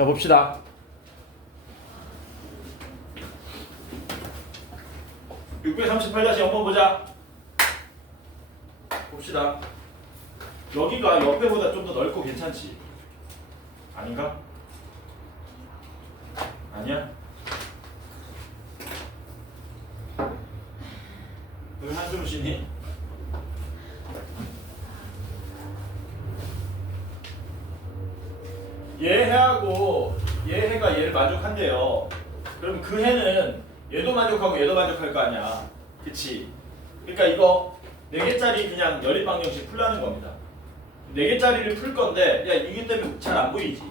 자, 봅시다. (638) 한번 보자. 봅시다. 여기가 옆에보다 좀 더 넓고 괜찮지? 아닌가? 아니야? 왜 한숨을 쉬니? 얘 해하고 얘 해가 얘를 만족한대요. 그럼 그 해는 얘도 만족하고 얘도 만족할 거 아니야. 그치? 그러니까 이거 4개짜리 그냥 연립방정식 풀라는 겁니다. 4개짜리를 풀 건데, 야, 이게 때문에 잘 안 보이지?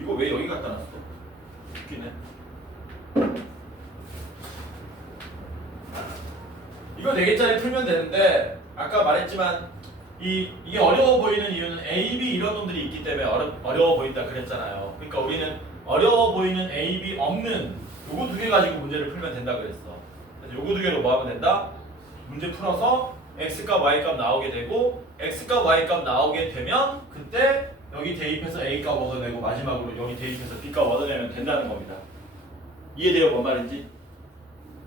이거 왜 여기 갖다 놨어? 웃기네. 이거 4개짜리 풀면 되는데, 아까 말했지만, 이게 어려워 보이는 이유는 A, B 이런 놈들이 있기 때문에 어려워 보인다 그랬잖아요. 그러니까 우리는 어려워 보이는 A, B 없는 요거 2개 가지고 문제를 풀면 된다 그랬어. 그래서 요거 2개로 뭐 하면 된다? 문제 풀어서 X값, Y값 나오게 되고 X값, Y값 나오게 되면 그때 여기 대입해서 A값 얻어내고 마지막으로 여기 대입해서 B값 얻어내면 된다는 겁니다. 이해돼요? 뭔 말인지?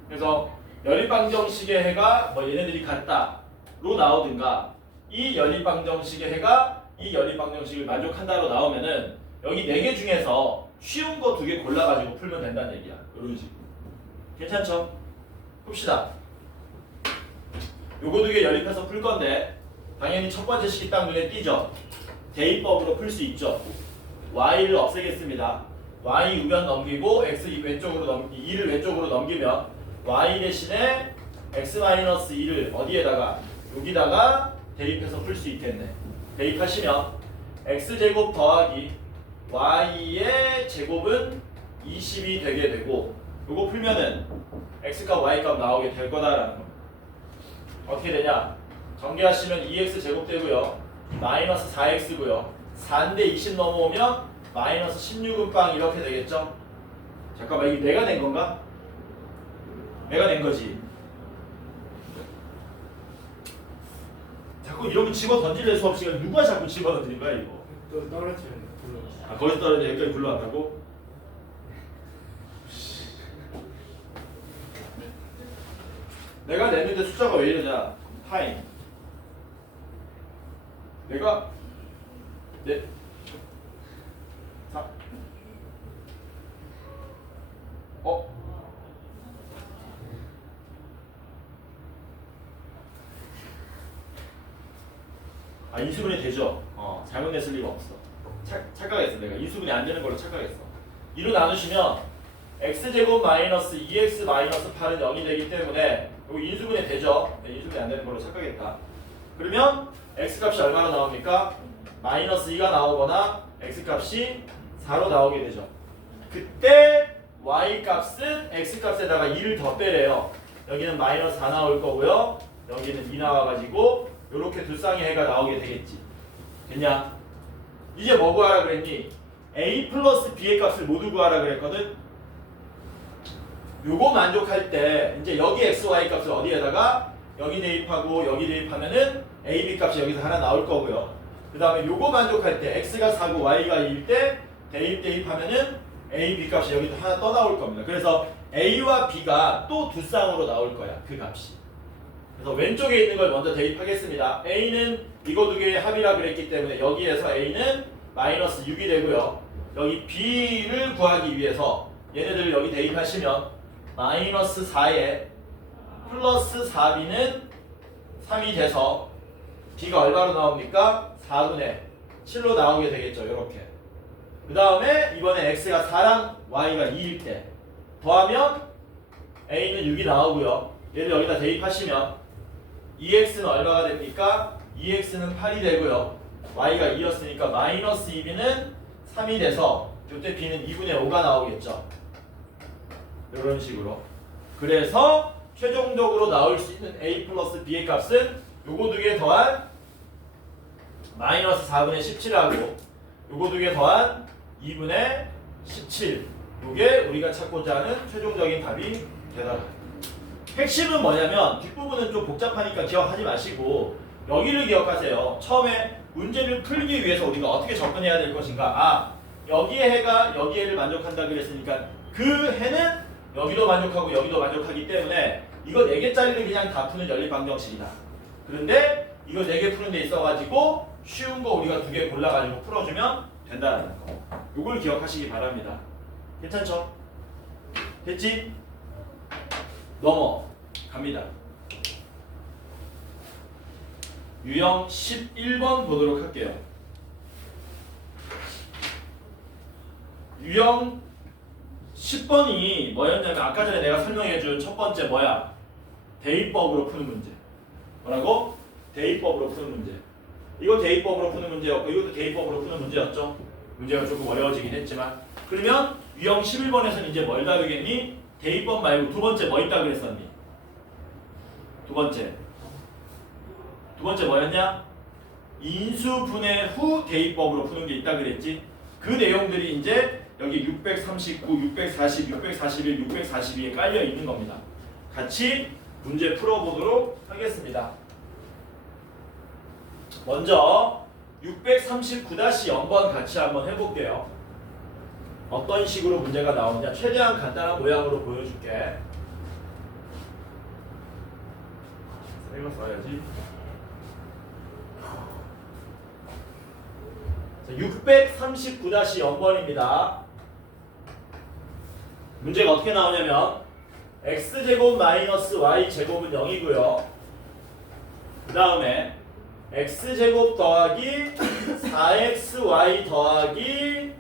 그래서 연립방정식의 해가 뭐 얘네들이 같다로 나오든가 이 연립방정식의 해가 이 연립방정식을 만족한다로 나오면은 여기 4개 중에서 쉬운 거 2개 골라가지고 풀면 된다는 얘기야. 이런 식으로. 괜찮죠? 봅시다. 요거 2개 연립해서 풀 건데 당연히 첫 번째 식이 딱 눈에 띄죠? 대입법으로 풀 수 있죠? y를 없애겠습니다. y 우변 넘기고 x 왼쪽으로 2를 왼쪽으로 넘기면 y 대신에 x-2를 어디에다가? 여기다가 대입해서 풀 수 있겠네. 대입하시면 x제곱 더하기 y의 제곱은 20이 되게 되고 요거 풀면은 x값 y값 나오게 될 거다라는 겁니다. 어떻게 되냐? 전개하시면 2x 제곱 되고요. 마이너스 4x고요. 4인데 20 넘어오면 마이너스 16은 빵 이렇게 되겠죠? 잠깐만, 이게 내가 낸 건가? 내가 낸 거지. 자꾸 이러면 집어 던질래 수업 시간에 누가 자꾸 집어 던지는 거야 이거? 또 떨어지면 불러. 아, 거기서 떨어져 여기까지 굴러왔다고? 내가 냈는데 숫자가 왜 이러냐? 타임. 내가 네. 자. 아, 인수분해 되죠? 잘못 냈을 리가 없어. 착각했어. 내가 인수분해 안 되는 걸로 착각했어. 2로 나누시면 x제곱 마이너스 2x 마이너스 8은 0이 되기 때문에 여기 인수분해 되죠? 네, 인수분해 안 되는 걸로 착각했다. 그러면 x값이 얼마나 나옵니까? 마이너스 2가 나오거나 x값이 4로 나오게 되죠. 그때 y값은 x값에다가 2를 더 빼래요. 여기는 마이너스 4 나올 거고요. 여기는 2 나와가지고 이렇게 두 쌍의 해가 나오게 되겠지. 됐냐? 이제 뭐 구하라 그랬니? a 플러스 b의 값을 모두 구하라 그랬거든? 요거 만족할 때 이제 여기 x, y 값을 어디에다가 여기 대입하고 여기 대입하면은 a, b 값이 여기서 하나 나올 거고요. 그 다음에 요거 만족할 때 x가 4고 y가 2일 때 대입하면은 a, b 값이 여기도 하나 또 나올 겁니다. 그래서 a와 b가 또 두 쌍으로 나올 거야. 그 값이. 그래서 왼쪽에 있는 걸 먼저 대입하겠습니다. a는 이거 2개의 합이라 그랬기 때문에 여기에서 a는 마이너스 6이 되고요. 여기 b를 구하기 위해서 얘네들 여기 대입하시면 마이너스 4에 플러스 4b는 3이 돼서 b가 얼마로 나옵니까? 4분의 7로 나오게 되겠죠. 이렇게. 그 다음에 이번에 x가 4랑 y가 2일 때 더하면 a는 6이 나오고요. 얘를 여기다 대입하시면 2x는 얼마가 됩니까? 2x는 8이 되고요. y가 2였으니까 마이너스 2b는 3이 돼서 이때 b는 2분의 5가 나오겠죠. 이런 식으로. 그래서 최종적으로 나올 수 있는 a 플러스 b의 값은 요거 2개 더한 마이너스 4분의 17하고 요거 2개 더한 2분의 17. 요게 우리가 찾고자 하는 최종적인 답이 되더라. 핵심은 뭐냐면 뒷부분은 좀 복잡하니까 기억하지 마시고 여기를 기억하세요. 처음에 문제를 풀기 위해서 우리가 어떻게 접근해야 될 것인가. 아, 여기에 해가 여기에를 만족한다 그랬으니까 그 해는 여기도 만족하고 여기도 만족하기 때문에 이거 4개짜리를 그냥 다 푸는 연립방정식이다. 그런데 이거 4개 푸는 데 있어가지고 쉬운 거 우리가 2개 골라가지고 풀어주면 된다는 거. 요걸 기억하시기 바랍니다. 괜찮죠? 됐지? 넘어갑니다. 유형 11번 보도록 할게요. 유형 10번이 뭐였냐면 아까 전에 내가 설명해준 첫 번째 뭐야? 대입법으로 푸는 문제. 뭐라고? 대입법으로 푸는 문제. 이거 대입법으로 푸는 문제였고 이것도 대입법으로 푸는 문제였죠. 문제가 조금 어려워지긴 했지만 그러면 유형 11번에서는 이제 뭘 다루겠니? 대입법 말고 두 번째 뭐 있다 그랬었니? 두 번째 뭐였냐? 인수분해 후 대입법으로 푸는 게 있다 그랬지. 그 내용들이 이제 여기 639, 640, 641, 642에 깔려 있는 겁니다. 같이 문제 풀어보도록 하겠습니다. 먼저 639-0번 같이 한번 해볼게요. 어떤 식으로 문제가 나오느냐 최대한 간단한 모양으로 보여줄게. 이거 써야지. 639-0번입니다. 문제가 어떻게 나오냐면 x제곱 마이너스 y제곱은 0이고요. 그 다음에 x제곱 더하기 4xy 더하기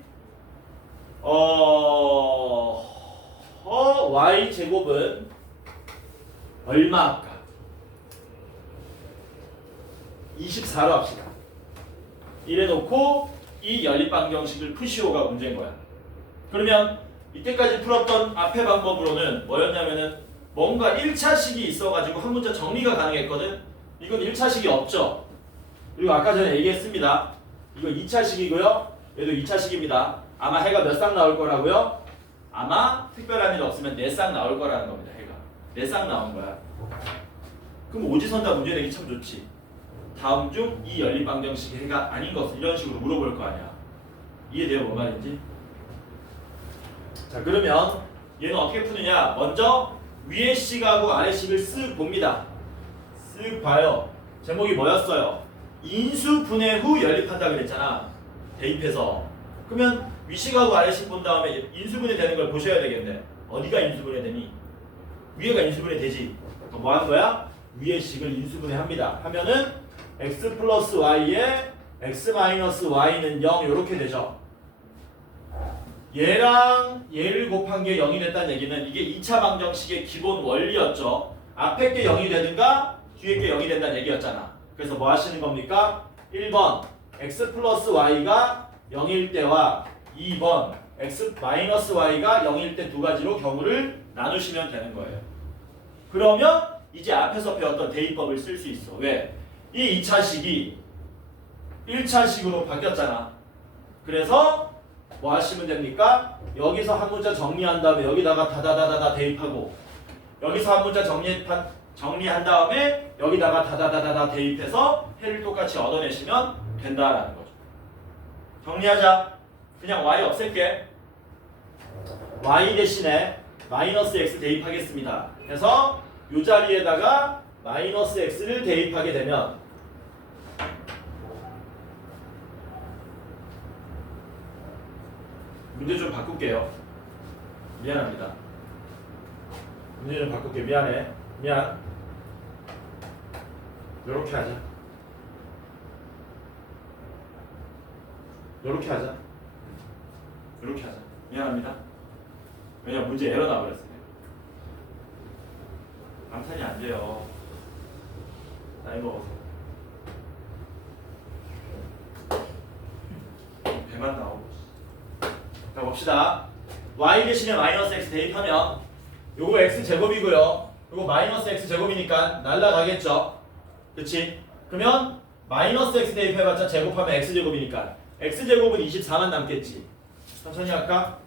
y제곱은 얼마 할까? 24로 합시다. 이래놓고 이 연립방정식을 푸시오가 문제인 거야. 그러면 이때까지 풀었던 앞의 방법으로는 뭐였냐면은 뭔가 1차식이 있어가지고 한 문자 정리가 가능했거든. 이건 1차식이 없죠. 그리고 아까 전에 얘기했습니다. 이거 2차식이고요. 얘도 2차식입니다. 아마 해가 몇 쌍 나올 거라고요? 아마 특별한 일 없으면 4쌍 나올 거라는 겁니다. 해가 4쌍 나온 거야. 그럼 오지선다 문제 내기 참 좋지. 다음 중 이 연립방정식의 해가 아닌 것은 이런 식으로 물어볼 거 아니야. 이해돼요? 뭔 말인지? 자, 그러면 얘는 어떻게 푸느냐? 먼저 위에 식하고 아래 식을 쓱 봅니다. 쓱 봐요. 제목이 뭐였어요? 인수분해 후 연립한다 그랬잖아. 대입해서. 그러면 위식하고 아래식 본 다음에 인수분해 되는 걸 보셔야 되겠네. 어디가 인수분해 되니? 위에가 인수분해 되지. 그럼 뭐 하는 거야? 위에 식을 인수분해 합니다. 하면은 x 플러스 y에 x 마이너스 y는 0 이렇게 되죠. 얘랑 얘를 곱한 게 0이 됐다는 얘기는 이게 2차 방정식의 기본 원리였죠. 앞에 게 0이 되든가 뒤에 게 0이 된다는 얘기였잖아. 그래서 뭐 하시는 겁니까? 1번 x 플러스 y가 0일 때와 2번 x 마이너스 y가 0일 때 두 가지로 경우를 나누시면 되는 거예요. 그러면 이제 앞에서 배웠던 대입법을 쓸 수 있어. 왜? 이 2차식이 1차식으로 바뀌었잖아. 그래서 뭐 하시면 됩니까? 여기서 한 문자 정리한 다음에 여기다가 다다다다다 대입하고 여기서 한 문자 정리한 다음에 여기다가 다다다다다 대입해서 해를 똑같이 얻어내시면 된다라는 거죠. 정리하자. 그냥 y 없앨게. y 대신에 마이너스 x 대입하겠습니다. 그래서 이 자리에다가 마이너스 x를 대입하게 되면 문제 좀 바꿀게요. 미안합니다. 문제 좀 바꿀게. 미안해. 미안. 요렇게 하자. 요렇게 하자. 요렇게 하자. 미안합니다. 왜냐면 문제 에러 나버렸어요. 감탄이 안 돼요. 나이 먹어서. 배만 나오고. 자, 봅시다. y 대신에 마이너스 x 대입하면 요거 x 제곱이고요. 요거 마이너스 x 제곱이니까 날라가겠죠. 그치? 그러면 마이너스 x 대입해봤자 제곱하면 x 제곱이니까 x 제곱은 24만 남겠지. 천천히 할까?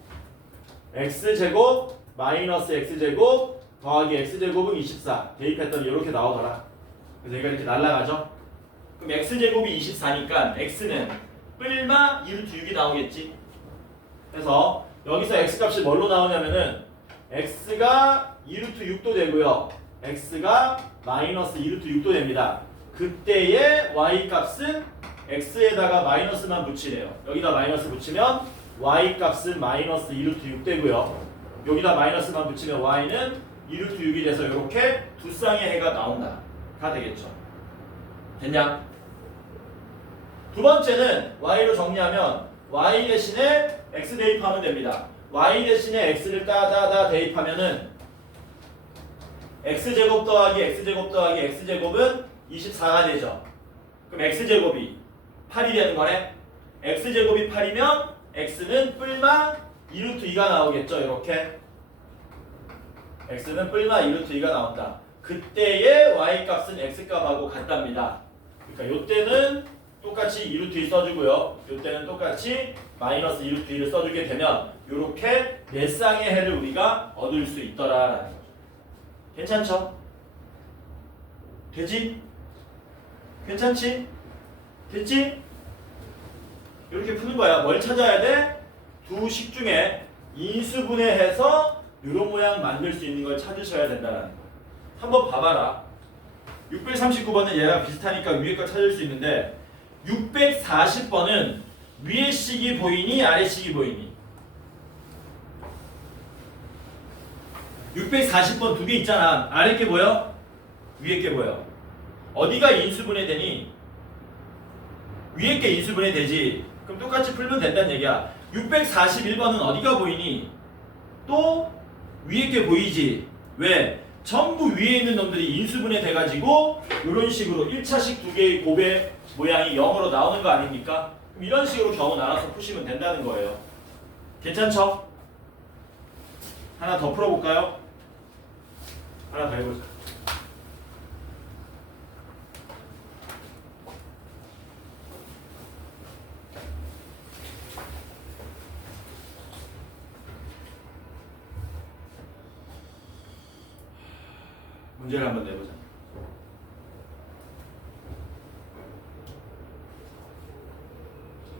x 제곱 마이너스 x 제곱 더하기 x 제곱은 24 대입했더니 이렇게 나오더라. 그래서 얘가 이렇게 날라가죠. 그럼 x제곱이 24니까 x는 뿔마 2루트 6이 나오겠지. 그래서 여기서 x 값이 뭘로 나오냐면은 x가 2루트 6도 되고요. x가 마이너스 2루트 6도 됩니다. 그때의 y 값은 x에다가 마이너스만 붙이래요. 여기다 마이너스 붙이면 y 값은 마이너스 2루트 6 되고요. 여기다 마이너스만 붙이면 y는 2루트 6이 돼서 이렇게 두 쌍의 해가 나온다. 다 되겠죠. 됐냐? 두 번째는 y로 정리하면 y 대신에 x 대입하면 됩니다. y 대신에 x를 따다다 대입하면은 x제곱 더하기 x제곱 더하기 x제곱은 24가 되죠. 그럼 x제곱이 8이 되는 거네. x제곱이 8이면 x는 뿔마 2루트 2가 나오겠죠. 이렇게 x는 뿔마 2루트 2가 나온다. 그때의 y 값은 x 값하고 같답니다. 그러니까 요때는 똑같이 2루트 2 써주고요. 요때는 똑같이 마이너스 2루트 2를 써주게 되면 요렇게 네 쌍의 해를 우리가 얻을 수 있더라라는 거죠. 괜찮죠? 되지? 괜찮지? 됐지? 이렇게 푸는 거야. 뭘 찾아야 돼? 두 식 중에 인수분해해서 이런 모양 만들 수 있는 걸 찾으셔야 된다는 거. 한번 봐봐라. 639번은 얘랑 비슷하니까 위에 거 찾을 수 있는데 640번은 위에 식이 보이니 아래 식이 보이니? 640번 두 개 있잖아. 아래 게 보여? 위에 게 보여? 어디가 인수분해 되니? 위에 게 인수분해 되지. 그럼 똑같이 풀면 된다는 얘기야. 641번은 어디가 보이니? 또 위에 게 보이지. 왜? 전부 위에 있는 놈들이 인수분해 돼가지고 이런 식으로 1차식 두 개의 곱의 모양이 0으로 나오는 거 아닙니까? 그럼 이런 식으로 경우 나눠서 푸시면 된다는 거예요. 괜찮죠? 하나 더 풀어볼까요? 하나 더 해보자. 문제를 한번 내보자.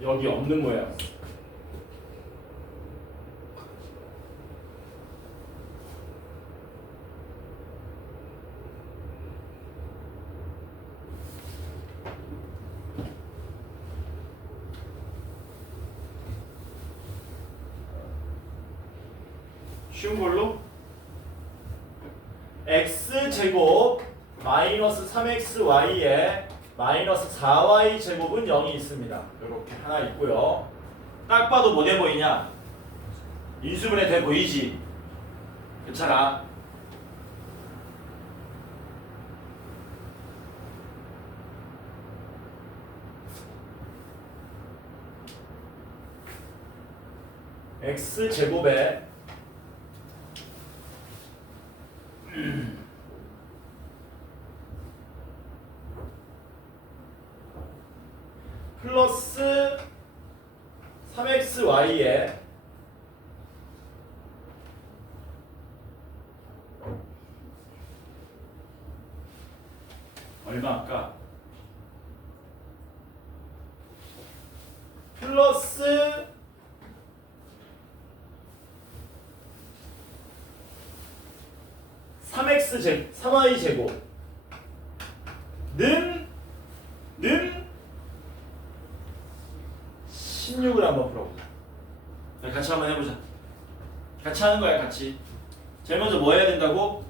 여기 없는 모양. 쉬운 걸로 x제곱 마이너스 3xy에 마이너스 4y 제곱은 0이 있습니다. 이렇게 하나 있고요. 딱 봐도 뭐 돼 보이냐? 인수분해 돼 보이지? 괜찮아. x제곱에 플러스 3xy에 얼마일까? 플러스 3y 제곱는 16을 한번 풀어보자. 같이 한번 해보자. 같이 하는 거야, 같이. 제일 먼저 뭐 해야 된다고?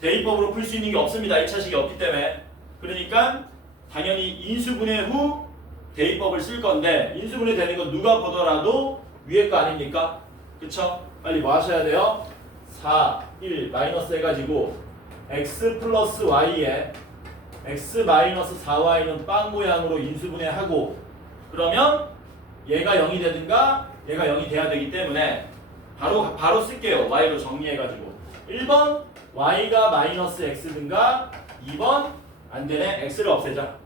대입법으로 풀 수 있는 게 없습니다. 1차식이 없기 때문에. 그러니까 당연히 인수분해 후 대입법을 쓸 건데 인수분해 되는 건 누가 보더라도 위에 거 아닙니까? 그쵸? 빨리 뭐 하셔야 돼요? 4, 1 마이너스 해가지고 x 플러스 y에 x 마이너스 4y는 빵 모양으로 인수분해하고 그러면 얘가 0이 되든가 얘가 0이 돼야 되기 때문에 바로 쓸게요. y로 정리해가지고 1번 y가 마이너스 x든가 2번 안되네 x를 없애자.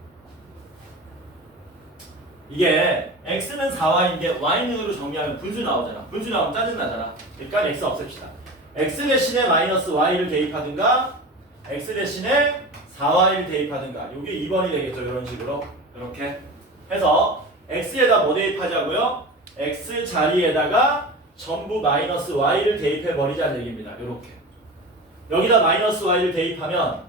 이게 x는 4y인데 y는으로 정리하면 분수 나오잖아. 분수 나오면 짜증나잖아. 그러니까 x 없앱시다. x 대신에 마이너스 y를 대입하든가 x 대신에 4y를 대입하든가. 이게 2번이 되겠죠. 이런 식으로. 이렇게 해서 x에다 뭐 대입하자고요? x 자리에다가 전부 마이너스 y를 대입해 버리자는 얘기입니다. 이렇게. 여기다 마이너스 y를 대입하면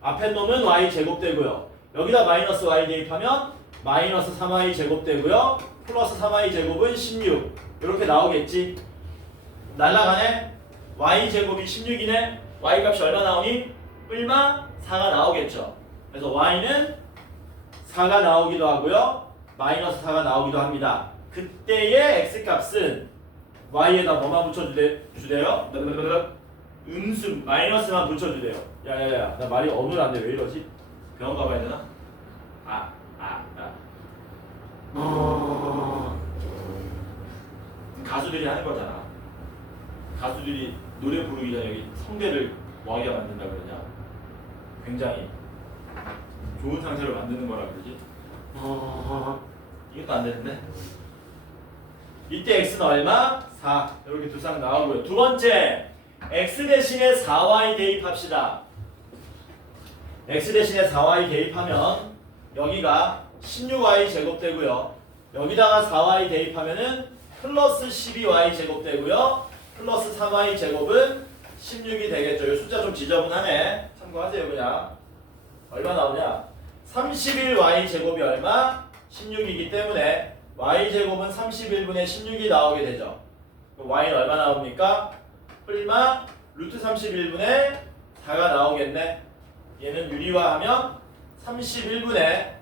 앞에 놈은 y 제곱되고요. 여기다 마이너스 y 대입하면 마이너스 3y 제곱되고요. 플러스 3y 제곱은 16. 이렇게 나오겠지. 날라가네. y 제곱이 16이네. y 값이 얼마 나오니? 뿔마 4가 나오겠죠. 그래서 y는 4가 나오기도 하고요. 마이너스 4가 나오기도 합니다. 그때의 x 값은 y에다 뭐만 붙여주대요? 음수 마이너스만 붙여주대요. 야야야, 나 말이 어눌한데 왜 이러지? 병원 가봐야 되나? 가수들이 하는 거잖아. 가수들이 노래 부르기 전에 여기 성대를 뭐하게 만든다 그러냐? 굉장히 좋은 상태로 만드는 거라 그러지. 이것도 안 되는데. 이때 x는 얼마? 4. 이렇게 두 쌍 나오고요. 두 번째, x 대신에 4y 대입합시다. x 대신에 4y 대입하면 여기가 16y 제곱되고요. 여기다가 4y 대입하면은 플러스 12y 제곱되고요. 플러스 3y 제곱은 16이 되겠죠. 이 숫자 좀 지저분하네. 참고하세요 그냥. 얼마 나오냐? 31y 제곱이 얼마? 16이기 때문에 y 제곱은 31분의 16이 나오게 되죠. y는 얼마 나옵니까? 뿔마 루트 31분의 4가 나오겠네. 얘는 유리화하면 31분의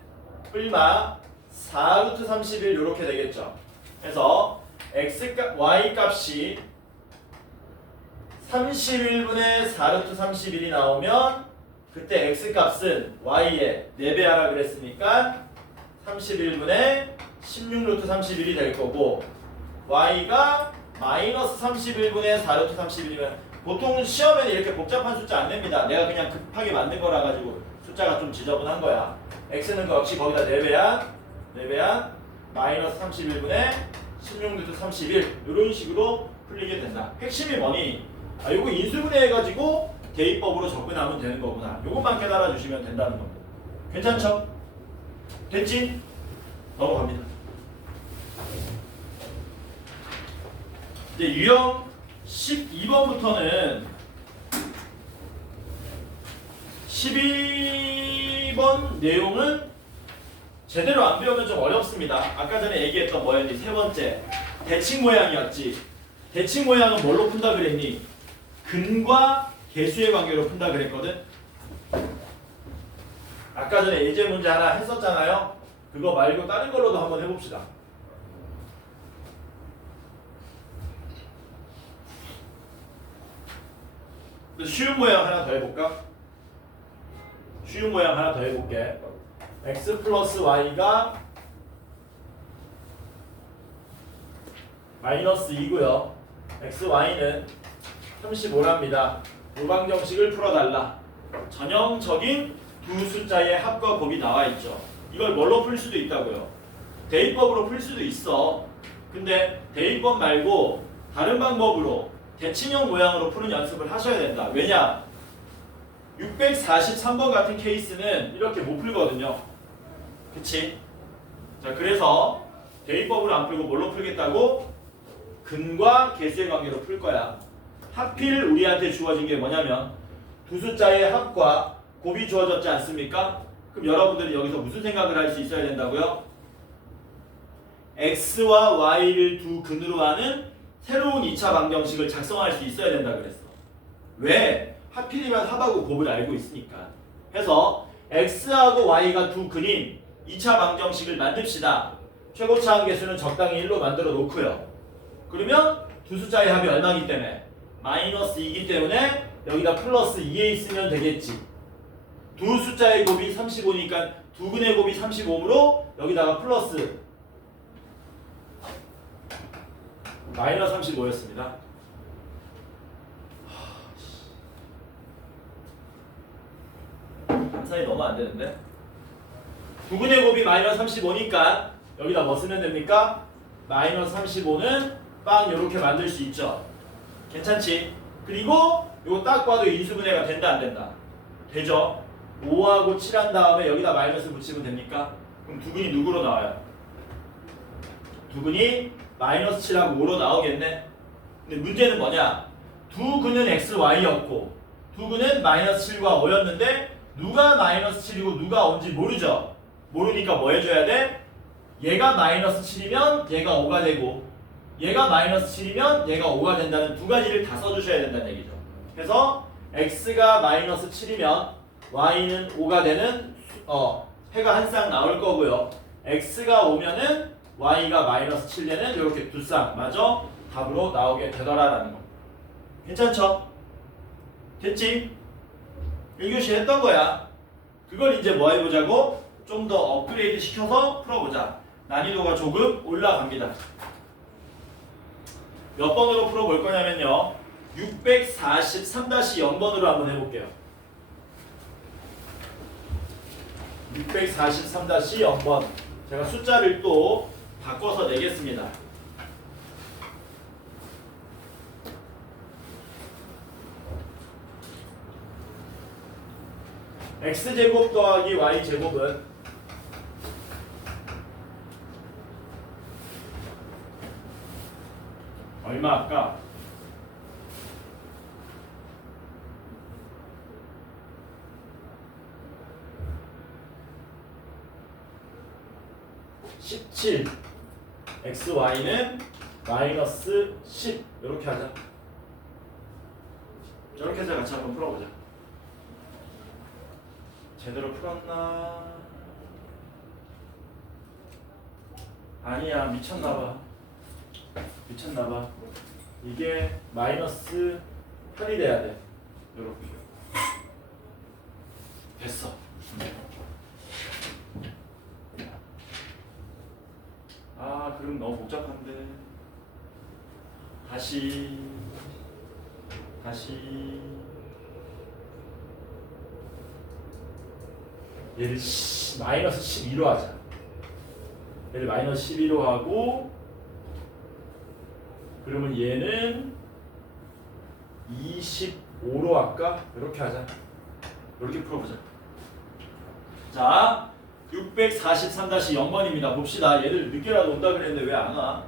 뿔마 4 루트 31 이렇게 되겠죠. 그래서 y 값이 31분의 4 루트 31이 나오면 그때 x 값은 y의 4배 하라 그랬으니까 31분의 16 루트 31이 될 거고, y가 마이너스 31분의 4 루트 31이면 보통 시험에는 이렇게 복잡한 숫자 안 냅니다. 내가 그냥 급하게 만든 거라 가지고 숫자가 좀 지저분한 거야. x는 역시 거기다 4배한 마이너스 31분의 16 루트 31 이런 식으로 풀리게 된다. 핵심이 뭐니? 요거 인수분해 해가지고 대입법으로 접근하면 되는 거구나. 요것만 깨달아 주시면 된다는 겁니다. 괜찮죠? 됐지? 넘어갑니다. 이제 유형 12번부터는 12번 내용은 제대로 안 배우면 좀 어렵습니다. 아까 전에 얘기했던 뭐였니? 세 번째, 대칭 모양이었지. 대칭 모양은 뭘로 푼다 그랬니? 근과 개수의 관계로 푼다 그랬거든. 아까 전에 예제 문제 하나 했었잖아요. 그거 말고 다른 걸로도 한번 해봅시다. 쉬운 모양 하나 더 해볼까? 쉬운 모양 하나 더 해볼게. x 플러스 y가 마이너스 2고요. x, y는 35랍니다. 요방정식을 풀어달라. 전형적인 두 숫자의 합과 곱이 나와 있죠. 이걸 뭘로 풀 수도 있다고요? 대입법으로 풀 수도 있어. 근데 대입법 말고 다른 방법으로 대칭형 모양으로 푸는 연습을 하셔야 된다. 왜냐? 643번 같은 케이스는 이렇게 못 풀거든요. 그치? 자, 그래서 대입법으로 안 풀고 뭘로 풀겠다고? 근과 개수의 관계로 풀 거야. 하필 우리한테 주어진 게 뭐냐면 두 숫자의 합과 곱이 주어졌지 않습니까? 그럼 여러분들이 여기서 무슨 생각을 할 수 있어야 된다고요? x와 y를 두 근으로 하는 새로운 2차 방정식을 작성할 수 있어야 된다 그랬어. 왜? 하필이면 합하고 곱을 알고 있으니까. 해서 x하고 y가 두 근인 2차 방정식을 만듭시다. 최고차항 개수는 적당히 1로 만들어 놓고요. 그러면 두 숫자의 합이 얼마이기 때문에? 마이너스 2이기 때문에 여기다 플러스 2에 있으면 되겠지. 두 숫자의 곱이 35니까 두 근의 곱이 35으로 여기다가 플러스 마이너스 35였습니다. 함산이 너무 안 되는데? 두 근의 곱이 마이너스 35니까 여기다 뭐 쓰면 됩니까? 마이너스 35는 빵 이렇게 만들 수 있죠. 괜찮지? 그리고 이거 딱 봐도 인수분해가 된다 안 된다? 되죠? 5하고 7 한 다음에 여기다 마이너스 붙이면 됩니까? 그럼 두근이 누구로 나와요? 두근이 마이너스 7하고 5로 나오겠네. 근데 문제는 뭐냐? 두 근은 x, y였고 두 근은 마이너스 7과 5였는데 누가 마이너스 7이고 누가 5인지 모르죠? 모르니까 뭐 해줘야 돼? 얘가 마이너스 7이면 얘가 5가 되고 얘가 마이너스 7이면 얘가 5가 된다는 두 가지를 다 써주셔야 된다는 얘기죠. 그래서 x가 마이너스 7이면 y는 5가 되는 해가 한 쌍 나올 거고요. x가 5면은 y가 마이너스 7 되는 이렇게 두 쌍 마저 답으로 나오게 되더라라는 거. 괜찮죠? 됐지? 1교시 했던 거야. 그걸 이제 뭐 해보자고? 좀 더 업그레이드 시켜서 풀어보자. 난이도가 조금 올라갑니다. 몇 번으로 풀어볼 거냐면요. 643-0번으로 한번 해볼게요. 643-0번. 제가 숫자를 또 바꿔서 내겠습니다. x제곱 더하기 y제곱은 얼마 아까? 17 xy는 마이너스 10 이렇게 하자. 저렇게 해서 같이 한번 풀어보자. 제대로 풀었나? 아니야, 미쳤나봐. 미쳤나봐. 이게 마이너스 8이 돼야 돼. 요렇게. 됐어. 아, 그럼 너무 복잡한데. 다시. 얘를 마이너스 12로 하자. 얘를 마이너스 12로 하고 그러면 얘는 25로 할까? 이렇게 하자. 이렇게 풀어보자. 자, 643-0번입니다. 봅시다. 얘들 늦게라도 온다 그랬는데 왜 안 와?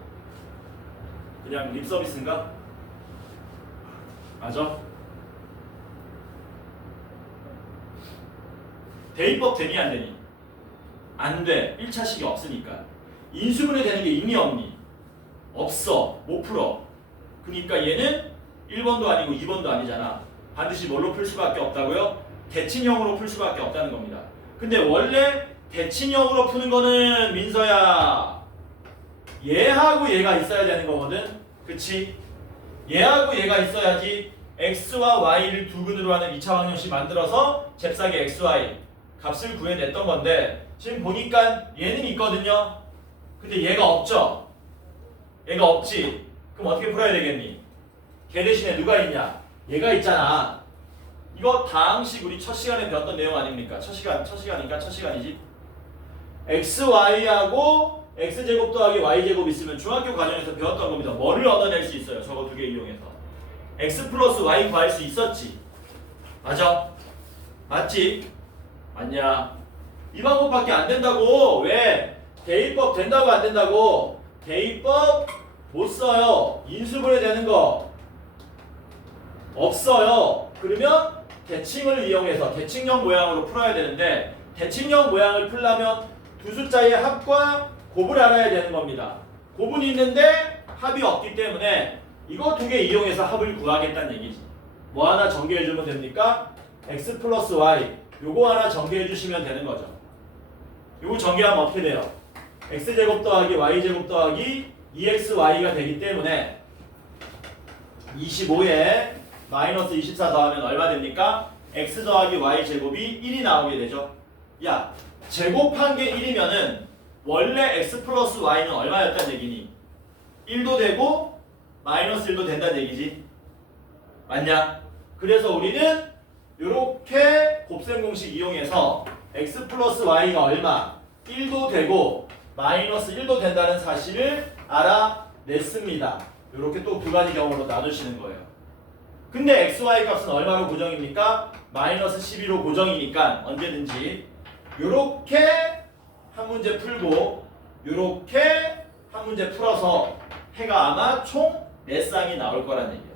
그냥 립 서비스인가? 맞아? 대입법 되니 안 되니? 안 돼. 1차식이 없으니까. 인수분해 되는 게 있니 없니? 없어. 못 풀어. 그러니까 얘는 1번도 아니고 2번도 아니잖아. 반드시 뭘로 풀 수밖에 없다고요? 대칭형으로 풀 수밖에 없다는 겁니다. 근데 원래 대칭형으로 푸는 거는 민서야 얘하고 얘가 있어야 되는 거거든. 그치? 얘하고 얘가 있어야지 x와 y를 두 근으로 하는 2차 방정식 만들어서 잽싸게 x, y 값을 구해냈던 건데 지금 보니까 얘는 있거든요. 근데 얘가 없죠? 얘가 없지? 그럼 어떻게 풀어야 되겠니? 걔 대신에 누가 있냐? 얘가 있잖아. 이거 당시 우리 첫 시간에 배웠던 내용 아닙니까? 첫 시간이지? x, y하고 x제곱 더하기 y제곱 있으면 중학교 과정에서 배웠던 겁니다. 뭐를 얻어낼 수 있어요? 저거 두 개 이용해서 x 플러스 y 구할 수 있었지. 맞아? 맞지? 맞냐? 이 방법밖에 안 된다고. 왜? 대입법 된다고 안 된다고? 대입법 못 써요. 인수분해 되는 거 없어요. 그러면 대칭을 이용해서 대칭형 모양으로 풀어야 되는데 대칭형 모양을 풀려면 두 숫자의 합과 곱을 알아야 되는 겁니다. 곱은 있는데 합이 없기 때문에 이거 두 개 이용해서 합을 구하겠다는 얘기지. 뭐 하나 전개해 주면 됩니까? x 플러스 y 요거 하나 전개해 주시면 되는 거죠. 요거 전개하면 어떻게 돼요? x제곱 더하기 y제곱 더하기 2xy가 되기 때문에 25에 마이너스 24 더하면 얼마 됩니까? x 더하기 y제곱이 1이 나오게 되죠. 야, 제곱한 게 1이면은 원래 x 플러스 y는 얼마였단 얘기니? 1도 되고 마이너스 1도 된다는 얘기지. 맞냐? 그래서 우리는 이렇게 곱셈 공식 이용해서 x 플러스 y가 얼마? 1도 되고 마이너스 1도 된다는 사실을 알아냈습니다. 이렇게 또 두 가지 경우로 나누시는 거예요. 근데 xy 값은 얼마로 고정입니까? 마이너스 12로 고정이니까 언제든지 요렇게 한 문제 풀고 요렇게 한 문제 풀어서 해가 아마 총 4쌍이 나올 거란 얘기야.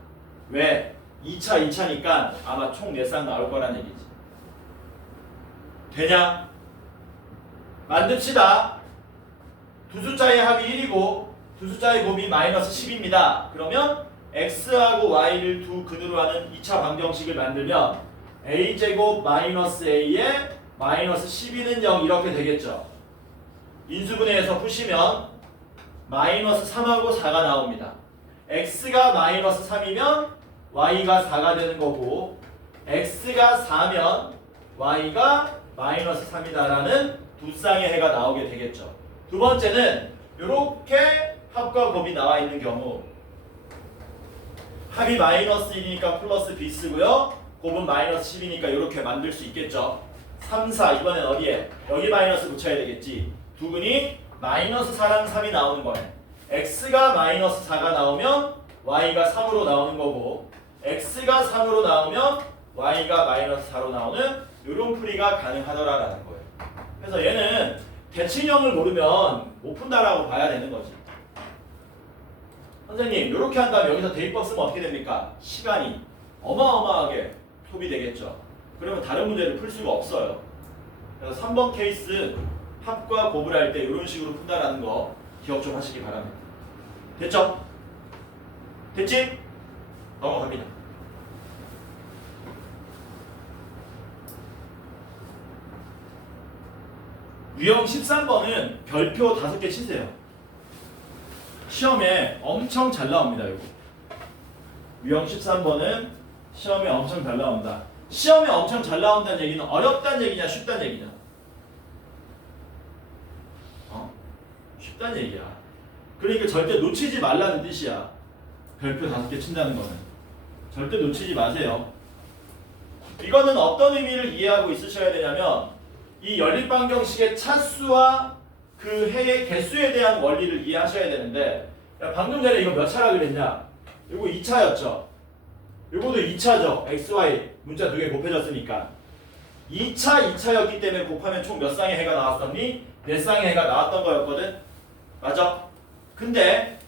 왜? 2차니까 아마 총 4쌍 나올 거란 얘기지. 되냐? 만듭시다. 두 숫자의 합이 1이고 두 숫자의 곱이 마이너스 10입니다. 그러면 x하고 y를 두 근으로 하는 2차 방정식을 만들면 a제곱 마이너스 a에 마이너스 12는 0 이렇게 되겠죠. 인수분해해서 푸시면 마이너스 3하고 4가 나옵니다. x가 마이너스 3이면 y가 4가 되는 거고 x가 4면 y가 마이너스 3이다라는 두 쌍의 해가 나오게 되겠죠. 두 번째는 이렇게 합과 곱이 나와 있는 경우 합이 마이너스 1이니까 플러스 b 쓰고요. 곱은 마이너스 10이니까 이렇게 만들 수 있겠죠. 3, 4 이번엔 어디에? 여기 마이너스 붙여야 되겠지. 두 근이 마이너스 4랑 3이 나오는 거네. x가 마이너스 4가 나오면 y가 3으로 나오는 거고 x가 3으로 나오면 y가 마이너스 4로 나오는 이런 풀이가 가능하더라라는 거예요. 그래서 얘는 대칭형을 모르면 못 푼다라고 봐야 되는 거지. 선생님 이렇게 한 다음에 여기서 대입법 쓰면 어떻게 됩니까? 시간이 어마어마하게 소비되겠죠. 그러면 다른 문제를 풀 수가 없어요. 그래서 3번 케이스 합과 곱을 할 때 이런 식으로 푼다라는 거 기억 좀 하시기 바랍니다. 됐죠? 됐지? 넘어갑니다. 유형 13번은 별표 5개 치세요. 시험에 엄청 잘 나옵니다. 이거. 유형 13번은 시험에 엄청 잘 나온다. 시험에 엄청 잘 나온다는 얘기는 어렵다는 얘기냐 쉽다는 얘기냐? 쉽다는 얘기야. 그러니까 절대 놓치지 말라는 뜻이야. 별표 5개 친다는 거는. 절대 놓치지 마세요. 이거는 어떤 의미를 이해하고 있으셔야 되냐면 이 연립방정식의 차수와 그 해의 개수에 대한 원리를 이해하셔야 되는데 야, 방금 전에 이거 몇 차라 그랬냐? 이거 2차였죠. 이것도 2차죠. XY 문자 2개 곱해졌으니까 2차였기 때문에 곱하면 총 몇 쌍의 해가 나왔었니? 4쌍의 해가 나왔던 거였거든. 맞아? 근데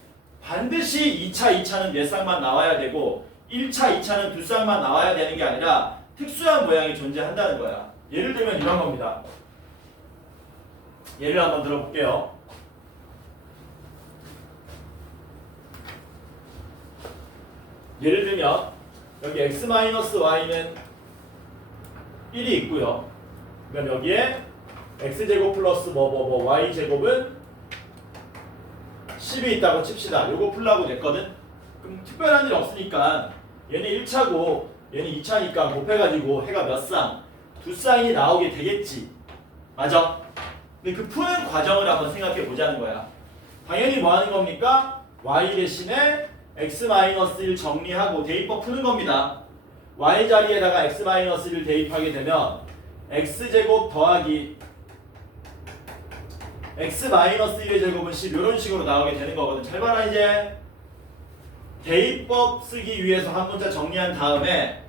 반드시 2차는 4쌍만 나와야 되고 1차, 2차는 2쌍만 나와야 되는 게 아니라 특수한 모양이 존재한다는 거야. 예를 들면 이런 겁니다. 예를 한번 들어볼게요. 예를 들면 여기 x-y는 1이 있고요. 그럼 여기에 x제곱 플러스 y제곱은 10이 있다고 칩시다. 요거 풀라고 냈거든. 그럼 특별한 일 없으니까 얘는 1차고 얘는 2차니까 곱해가지고 해가 몇 쌍? 2쌍이 나오게 되겠지. 맞아? 근데 그 푸는 과정을 한번 생각해 보자는 거야. 당연히 뭐 하는 겁니까? y 대신에 x-1 정리하고 대입법 푸는 겁니다. y 자리에다가 x-1을 대입하게 되면 x제곱 더하기 x-1의 제곱은 10 이런 식으로 나오게 되는 거거든. 잘 봐라 이제. 대입법 쓰기 위해서 한 문자 정리한 다음에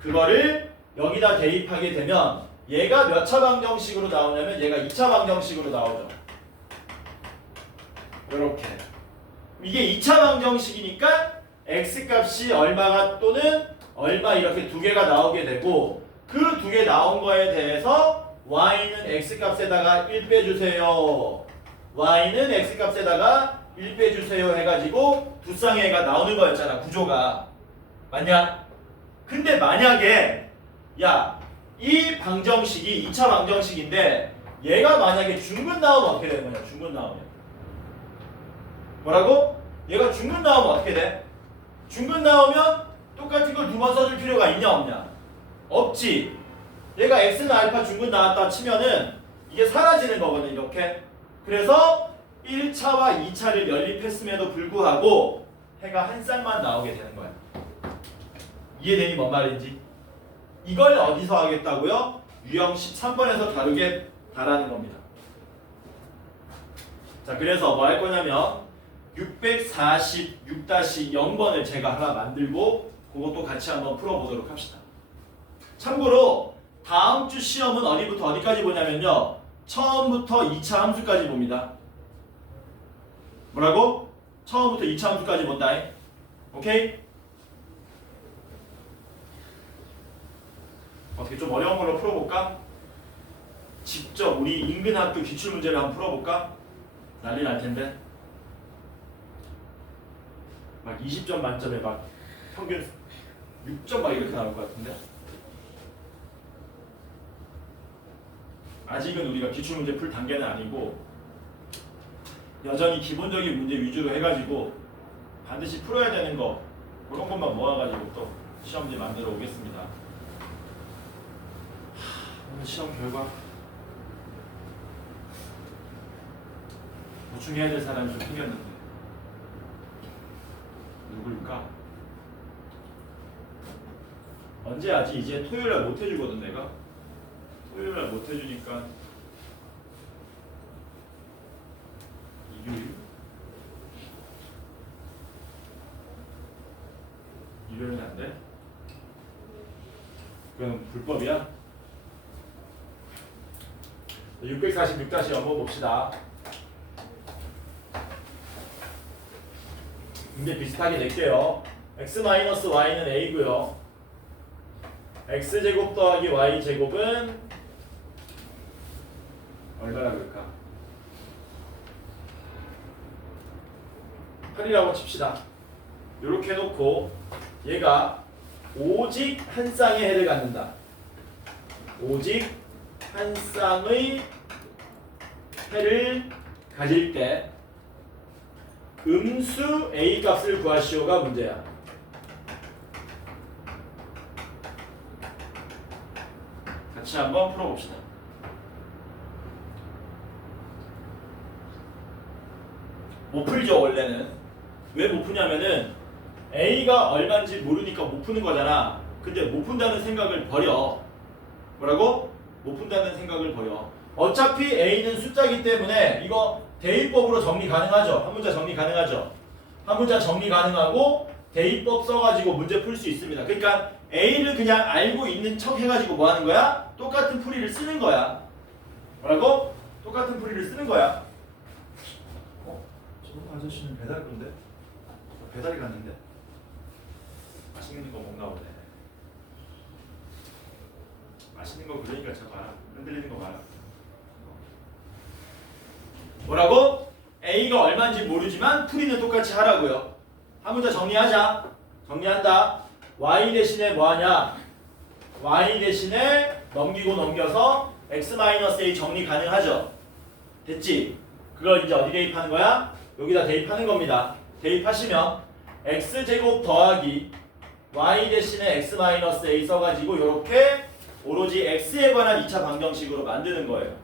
그거를 여기다 대입하게 되면 얘가 몇 차 방정식으로 나오냐면 얘가 2차 방정식으로 나오죠. 이렇게. 이게 2차 방정식이니까 x값이 얼마가 또는 얼마 이렇게 두 개가 나오게 되고 그 두 개 나온 거에 대해서 y는 x값에다가 1 빼주세요. y는 x값에다가 1 빼주세요 해가지고 두 쌍의 해가 나오는 거였잖아. 구조가. 맞냐? 근데 만약에 야 이 방정식이 2차 방정식인데 얘가 만약에 중근 나오면 어떻게 되는 거냐? 중근 나오면 뭐라고? 얘가 중근 나오면 어떻게 돼? 중근 나오면 똑같은 걸 두 번 써줄 필요가 있냐 없냐? 없지. 얘가 x는 알파 중근 나왔다 치면은 이게 사라지는 거거든 이렇게. 그래서 1차와 2차를 연립했음에도 불구하고 해가 한 쌍만 나오게 되는 거야. 이해되니 뭔 말인지? 이걸 어디서 하겠다고요? 유형 13번에서 다루겠다라는 겁니다. 자, 그래서 뭐 할 거냐면 646-0번을 제가 하나 만들고 그것도 같이 한번 풀어보도록 합시다. 참고로 다음 주 시험은 어디부터 어디까지 보냐면요. 처음부터 2차 함수까지 봅니다. 뭐라고? 처음부터 2차 함수까지 본다. 오케이? 어떻게 좀 어려운 걸로 풀어볼까? 직접 우리 인근 학교 기출문제를 한번 풀어볼까? 난리 날 텐데. 막 20점 만점에 막 평균 6점 막 이렇게 나올 것 같은데. 아직은 우리가 기출문제 풀 단계는 아니고 여전히 기본적인 문제 위주로 해가지고 반드시 풀어야 되는 거 그런 것만 모아가지고 또 시험지 만들어 오겠습니다. 오늘 시험 결과 보충해야 될 사람이 좀 생겼는데 누굴까? 언제 하지? 이제 토요일날 못 해주거든 내가. 토요일날 못 해주니까 일요일? 일요일은 안 돼? 그럼 불법이야? 646다시 한번 봅시다. 이제 비슷하게 낼게요. x-y는 a고요. x제곱 더하기 y제곱은 얼마나 그럴까? 8이라고 칩시다. 이렇게 해놓고 얘가 오직 한 쌍의 해를 갖는다. 오직 한 쌍의 해를 가질 때 음수 a 값을 구하시오가 문제야. 같이 한번 풀어봅시다. 못 풀죠 원래는. 왜 못 푸냐면은 a가 얼마인지 모르니까 못 푸는 거잖아. 근데 못 푼다는 생각을 버려. 뭐라고? 못 푼다는 생각을 버려. 어차피 a는 숫자기 때문에 이거 대입법으로 정리 가능하죠. 한 문자 정리 가능하죠. 한 문자 정리 가능하고 대입법 써가지고 문제 풀 수 있습니다. 그러니까 a를 그냥 알고 있는 척 해가지고 뭐 하는 거야? 똑같은 풀이를 쓰는 거야. 뭐라고? 똑같은 풀이를 쓰는 거야. 저번 아저씨는 배달 건데? 배달이 갔는데? 맛있는 거 먹나 보네. 맛있는 거 그러니까 저 봐라. 흔들리는 거 봐라. 뭐라고? A가 얼마인지 모르지만 풀이는 똑같이 하라고요. 한 문자 정리하자. 정리한다. Y 대신에 뭐하냐? Y 대신에 넘기고 넘겨서 x-a 정리 가능하죠? 됐지? 그걸 이제 어디 대입하는 거야? 여기다 대입하는 겁니다. 대입하시면 x제곱 더하기 y 대신에 x-a 써가지고 이렇게 오로지 x에 관한 2차 방정식으로 만드는 거예요.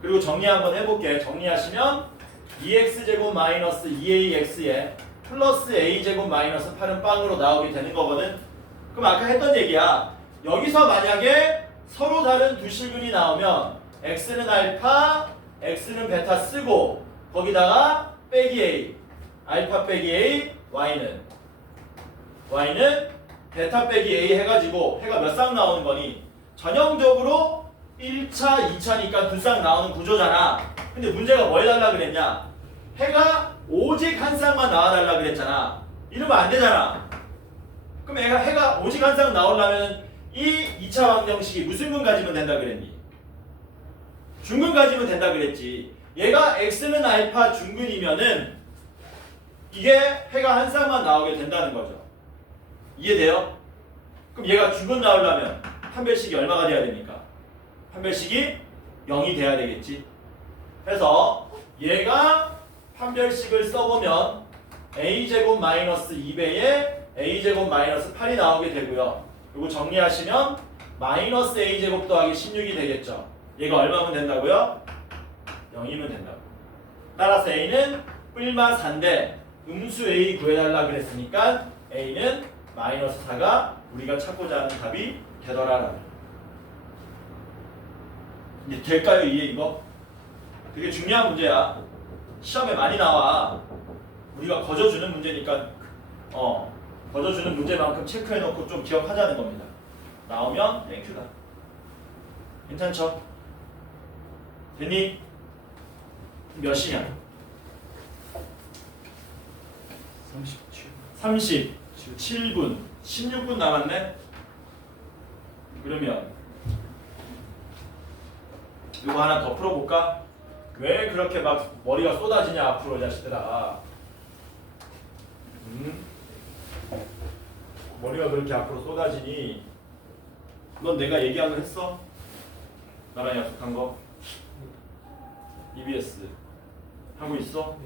그리고 정리 한번 해볼게. 정리하시면 2x제곱 마이너스 2ax에 플러스 a제곱 마이너스 8은 빵으로 나오게 되는 거거든. 그럼 아까 했던 얘기야. 여기서 만약에 서로 다른 두 실근이 나오면 x는 알파, x는 베타 쓰고 거기다가 빼기 a, 알파 빼기 a, y는 베타 빼기 a 해가지고 해가 몇 쌍 나오는 거니? 전형적으로 1차, 2차니까 두 쌍 나오는 구조잖아. 근데 문제가 뭐 해달라 그랬냐? 해가 오직 한 쌍만 나와달라 그랬잖아. 이러면 안 되잖아. 그럼 해가 오직 한 쌍 나오려면 이 2차 방정식이 무슨 근 가지면 된다 그랬니? 중근 가지면 된다 그랬지. 얘가 x는 알파 중근이면은 이게 해가 한 쌍만 나오게 된다는 거죠. 이해돼요? 그럼 얘가 중근 나오려면 판별식이 얼마가 돼야 됩니까? 판별식이 0이 돼야 되겠지. 그래서 얘가 판별식을 써보면 a제곱 마이너스 2배에 a제곱 마이너스 8이 나오게 되고요. 그리고 정리하시면 마이너스 a제곱 더하기 16이 되겠죠. 얘가 얼마면 된다고요? 0이면 된다고. 따라서 a는 뿔마 4인데 음수 a 구해달라 그랬으니까 a는 마이너스 4가 우리가 찾고자 하는 답이 되더라라는. 이제 될까요 이해 이거? 되게 중요한 문제야. 시험에 많이 나와. 우리가 거저주는 문제니까 거저주는 문제만큼 체크해놓고 좀 기억하자는 겁니다. 나오면 땡큐다. 괜찮죠? 됐니? 몇 시냐? 37. 37분 16분 남았네. 그러면 이거 하나 더 풀어볼까? 왜 그렇게 막 머리가 쏟아지냐 앞으로 자식들아. 머리가 그렇게 앞으로 쏟아지니? 넌 내가 얘기한 거 했어? 나랑 약속한 거? EBS 하고 있어?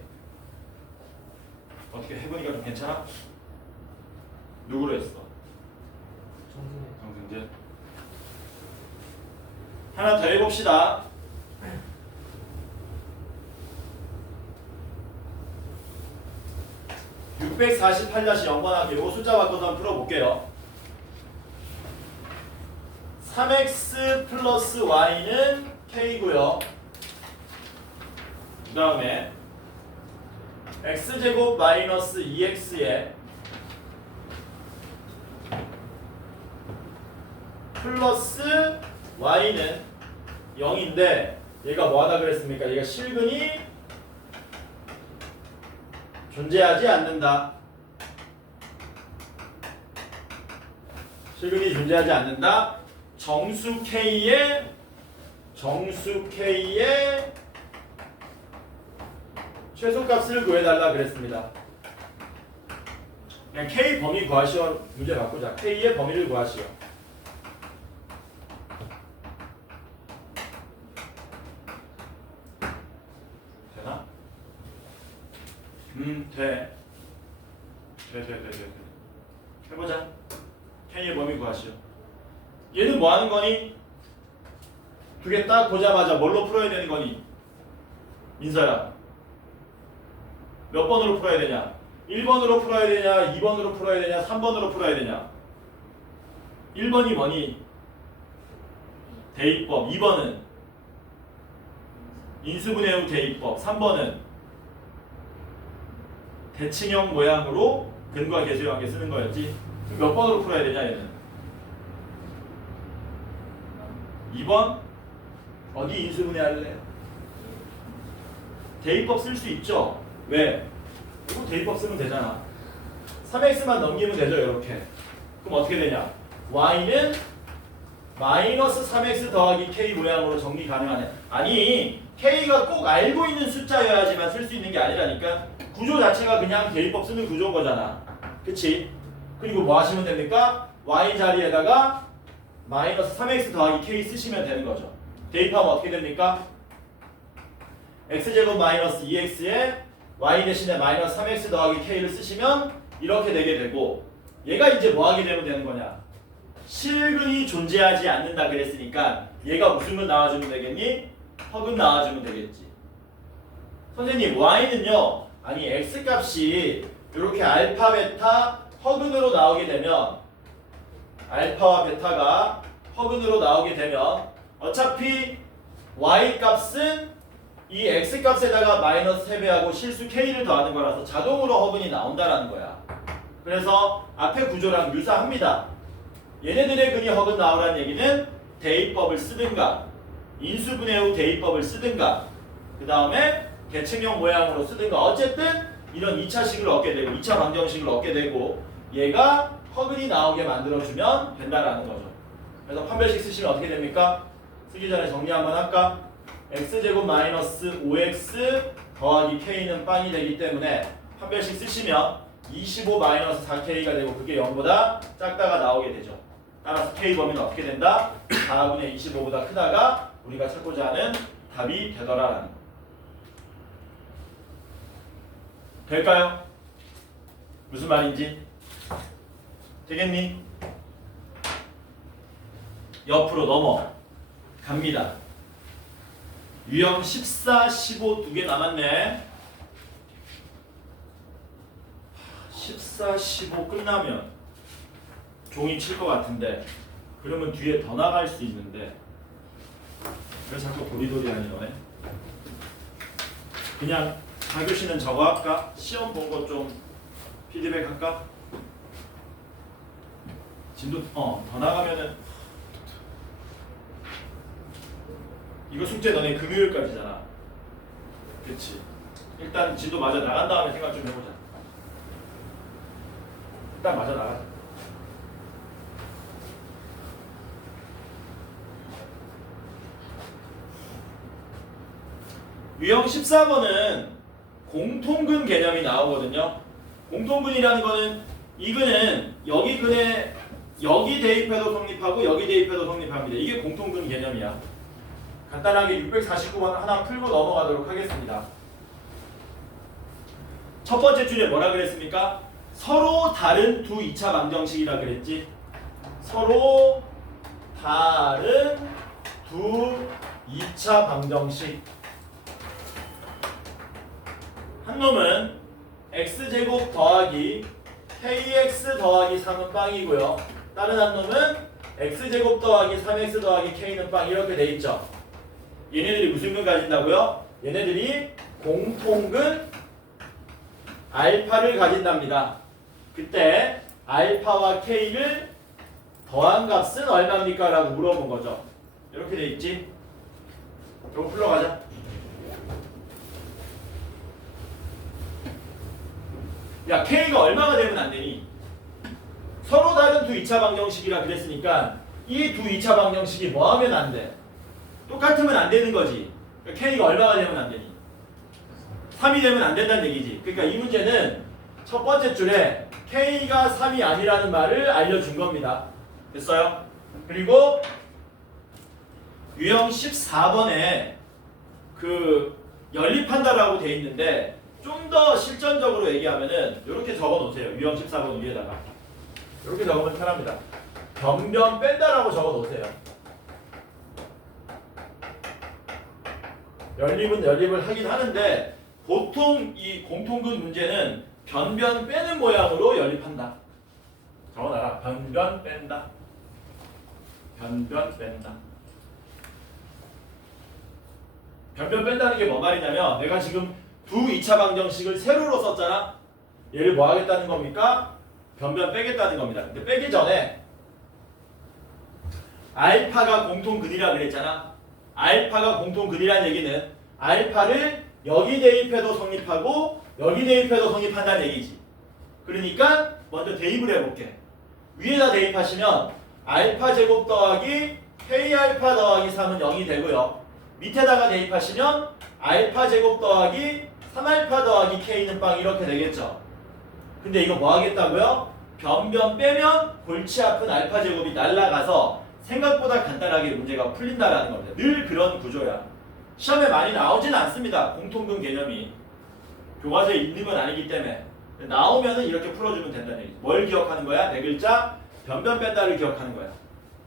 어떻게 해보니까 좀 괜찮아? 누구로 했어? 정승재. 하나 더 해봅시다. (648-0번) 이거 숫자 바꿔서 한번 풀어볼게요. 3x 플러스 y는 k고요. 그 다음에 x제곱 마이너스 2x에 플러스 y는 0인데 얘가 뭐하다 그랬습니까? 얘가 실근이 존재하지 않는다. 실근이 존재하지 않는다. 정수 k의 최소값을 구해달라 그랬습니다. 그냥 k 범위 구하시오. 문제 바꾸자. k의 범위를 구하시오. 되나? 돼. 해보자. k의 범위 구하시오. 얘는 뭐 하는 거니? 두 개 딱 보자마자 뭘로 풀어야 되는 거니? 민서야. 몇 번으로 풀어야 되냐? 1번으로 풀어야 되냐? 2번으로 풀어야 되냐? 3번으로 풀어야 되냐? 1번이 뭐니? 대입법. 2번은 인수분해 후 대입법. 3번은 대칭형 모양으로 근과 계수의 관계 쓰는 거였지. 그럼 몇 번으로 풀어야 되냐 얘는? 2번? 어디 인수분해 할래? 대입법 쓸 수 있죠? 왜? 이거 대입법 쓰면 되잖아. 3x만 넘기면 되죠 이렇게. 그럼 어떻게 되냐? y는 마이너스 3x 더하기 k 모양으로 정리 가능하네. 아니 k가 꼭 알고 있는 숫자여야지만 쓸 수 있는 게 아니라니까. 구조 자체가 그냥 대입법 쓰는 구조인 거잖아. 그치? 그리고 뭐 하시면 됩니까? y 자리에다가 마이너스 3x 더하기 k 쓰시면 되는 거죠. 대입하면 어떻게 됩니까? x제곱 마이너스 2x에 y 대신에 마이너스 3x 더하기 k를 쓰시면 이렇게 되게 되고, 얘가 이제 뭐 하게 되면 거냐? 실근이 존재하지 않는다 그랬으니까 얘가 무슨 근 나와주면 되겠니? 허근 나와주면 되겠지. 선생님 y는요, 아니 x값이 이렇게 알파 베타 허근으로 나오게 되면, 알파와 베타가 허근으로 나오게 되면 어차피 y값은 이 x값에다가 마이너스 3배하고 실수 k를 더하는 거라서 자동으로 허근이 나온다라는 거야. 그래서 앞에 구조랑 유사합니다. 얘네들의 근이 허근 나오라는 얘기는 대입법을 쓰든가 인수분해 후 대입법을 쓰든가 그 다음에 대칭형 모양으로 쓰든가 어쨌든 이런 2차식을 얻게 되고 2차 방정식을 얻게 되고 얘가 허근이 나오게 만들어주면 된다라는 거죠. 그래서 판별식 쓰시면 어떻게 됩니까? 쓰기 전에 정리 한번 할까? x제곱 마이너스 5x 더하기 k는 빵이 되기 때문에 판별식 쓰시면 25 마이너스 4k가 되고 그게 0보다 작다가 나오게 되죠. 따라서 k 범위는 어떻게 된다? 4분의 25보다 크다가 우리가 찾고자 하는 답이 되더라라는 거. 될까요? 무슨 말인지? 되겠니? 옆으로 넘어갑니다. 유형 14, 15 두 개 남았네. 14, 15 끝나면 종이 칠 것 같은데 그러면 뒤에 더 나갈 수 있는데 왜 자꾸 도리도리하니 너네? 그냥 4교시는 저거 할까? 시험 본 거 좀 피드백 할까? 진도 더 나가면은 이거 숙제 너네 금요일까지잖아. 그치? 일단 진도 맞아 나간 다음에 생각 좀 해보자. 일단 맞아 나가자. 유형 14번은 공통근 개념이 나오거든요. 공통근이라는 거는 이 근은 여기 근에 여기 대입해도 성립하고 여기 대입해도 성립합니다. 이게 공통근 개념이야. 간단하게 649번 하나 풀고 넘어가도록 하겠습니다. 첫 번째 줄에 뭐라 그랬습니까? 서로 다른 두 2차 방정식이라 그랬지. 서로 다른 두 2차 방정식. 한 놈은 x제곱 더하기 kx 더하기 3은 빵이고요. 다른 한 놈은 x제곱 더하기 3x 더하기 k는 빵 이렇게 돼 있죠. 얘네들이 무슨 근 가진다고요? 얘네들이 공통근 알파를 가진답니다. 그때 알파와 k를 더한 값은 얼마입니까? 라고 물어본 거죠. 이렇게 돼 있지. 이거 풀러가자. 야, k가 얼마가 되면 안 되니? 서로 다른 두 2차 방정식이라 그랬으니까 이 두 2차 방정식이 뭐 하면 안 돼? 똑같으면 안 되는 거지. 그러니까 k가 얼마가 되면 안 되니? 3이 되면 안 된다는 얘기지. 그러니까 이 문제는 첫 번째 줄에 k가 3이 아니라는 말을 알려준 겁니다. 됐어요? 그리고 유형 14번에 그 연립한다라고 돼 있는데 좀 더 실전적으로 얘기하면은 이렇게 적어 놓으세요. 유형 14번 위에다가 이렇게 적으면 편합니다. 변변 뺀다라고 적어 놓으세요. 연립은 연립을 하긴 하는데 보통 이 공통근 문제는 변변 빼는 모양으로 연립한다. 적어놔라. 변변 뺀다. 변변 뺀다. 변변 뺀다는 게 뭔 말이냐면 내가 지금 두 2차 방정식을 세로로 썼잖아. 얘를 뭐 하겠다는 겁니까? 변변 빼겠다는 겁니다. 근데 빼기 전에 알파가 공통근이라 그랬잖아. 알파가 공통근이라는 얘기는 알파를 여기 대입해도 성립하고 여기 대입해도 성립한다는 얘기지. 그러니까 먼저 대입을 해볼게. 위에다 대입하시면 알파 제곱 더하기 k알파 더하기 3은 0이 되고요. 밑에다가 대입하시면 알파 제곱 더하기 3알파 더하기 k는 빵 이렇게 되겠죠. 근데 이거 뭐 하겠다고요? 변변 빼면 골치 아픈 알파 제곱이 날아가서 생각보다 간단하게 문제가 풀린다라는 겁니다. 늘 그런 구조야. 시험에 많이 나오진 않습니다. 공통근 개념이. 교과서에 있는 건 아니기 때문에. 나오면은 이렇게 풀어주면 된다는 얘기죠. 뭘 기억하는 거야? 네 글자 변변 뺀다를 기억하는 거야.